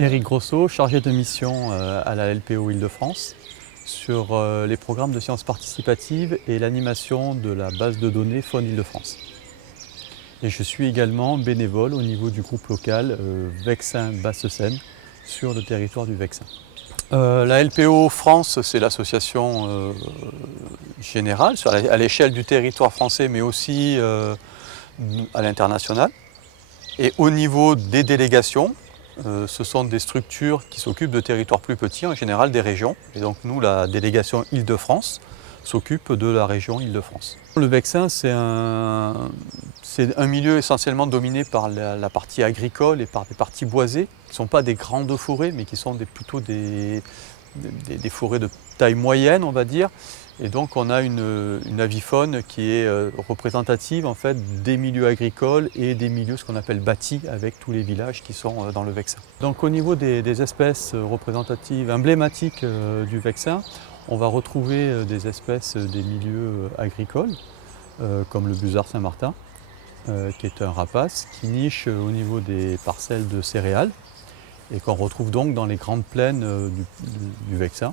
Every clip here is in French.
Éric Grosso, chargé de mission à la LPO Île-de-France sur les programmes de sciences participatives et l'animation de la base de données Faune Île-de-France. Et je suis également bénévole au niveau du groupe local Vexin-Basse-Seine sur le territoire du Vexin. La LPO France, c'est l'association générale à l'échelle du territoire français, mais aussi à l'international. Et au niveau des délégations, ce sont des structures qui s'occupent de territoires plus petits, en général des régions. Et donc nous, la délégation Île-de-France s'occupe de la région Île-de-France. Le Vexin, c'est un milieu essentiellement dominé par la partie agricole et par des parties boisées, qui ne sont pas des grandes forêts, mais qui sont plutôt des forêts de taille moyenne, on va dire. Et donc on a une avifaune qui est représentative en fait des milieux agricoles et des milieux ce qu'on appelle bâtis avec tous les villages qui sont dans le Vexin. Donc au niveau des espèces représentatives emblématiques du Vexin, on va retrouver des espèces des milieux agricoles comme le busard Saint-Martin qui est un rapace qui niche au niveau des parcelles de céréales et qu'on retrouve donc dans les grandes plaines du Vexin.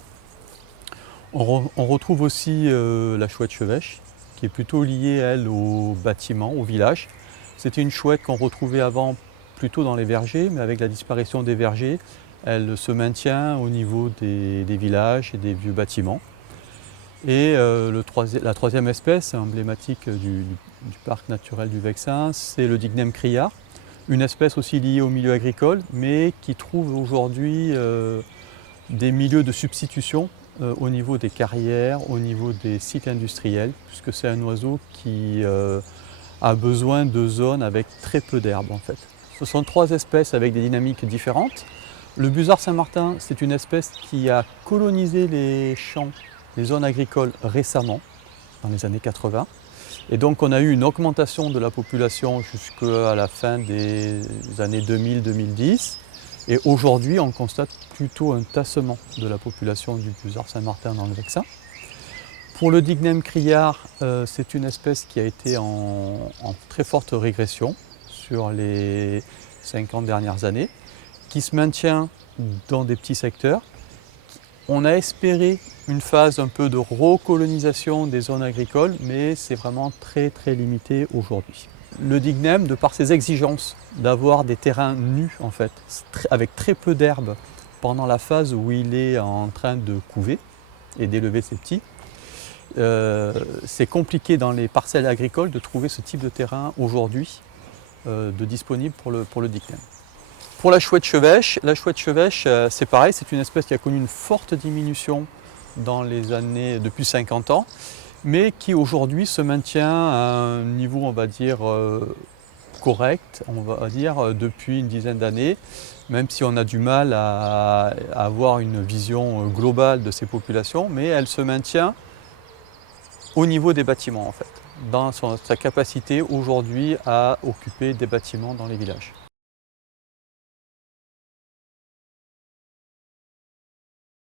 On retrouve aussi la chouette chevêche, qui est plutôt liée, elle, aux bâtiments, au village. C'était une chouette qu'on retrouvait avant plutôt dans les vergers, mais avec la disparition des vergers, elle se maintient au niveau des villages et des vieux bâtiments. Et la troisième espèce emblématique du parc naturel du Vexin, c'est le Dignum criard, une espèce aussi liée au milieu agricole, mais qui trouve aujourd'hui des milieux de substitution au niveau des carrières, au niveau des sites industriels, puisque c'est un oiseau qui a besoin de zones avec très peu d'herbe en fait. Ce sont trois espèces avec des dynamiques différentes. Le busard Saint-Martin, c'est une espèce qui a colonisé les champs, les zones agricoles récemment, dans les années 80. Et donc on a eu une augmentation de la population jusqu'à la fin des années 2000-2010. Et aujourd'hui, on constate plutôt un tassement de la population du busard Saint-Martin dans le Vexin. Pour le Dignum criard, c'est une espèce qui a été en très forte régression sur les 50 dernières années, qui se maintient dans des petits secteurs. On a espéré une phase un peu de recolonisation des zones agricoles, mais c'est vraiment très limité aujourd'hui. Le Dignum, de par ses exigences d'avoir des terrains nus en fait, avec très peu d'herbe pendant la phase où il est en train de couver et d'élever ses petits, c'est compliqué dans les parcelles agricoles de trouver ce type de terrain aujourd'hui de disponible pour le Dignum. Pour la chouette chevêche, c'est pareil, c'est une espèce qui a connu une forte diminution dans les années depuis 50 ans, mais qui aujourd'hui se maintient à un niveau, on va dire, correct, on va dire, depuis une dizaine d'années, même si on a du mal à avoir une vision globale de ces populations, mais elle se maintient au niveau des bâtiments en fait, dans sa capacité aujourd'hui à occuper des bâtiments dans les villages.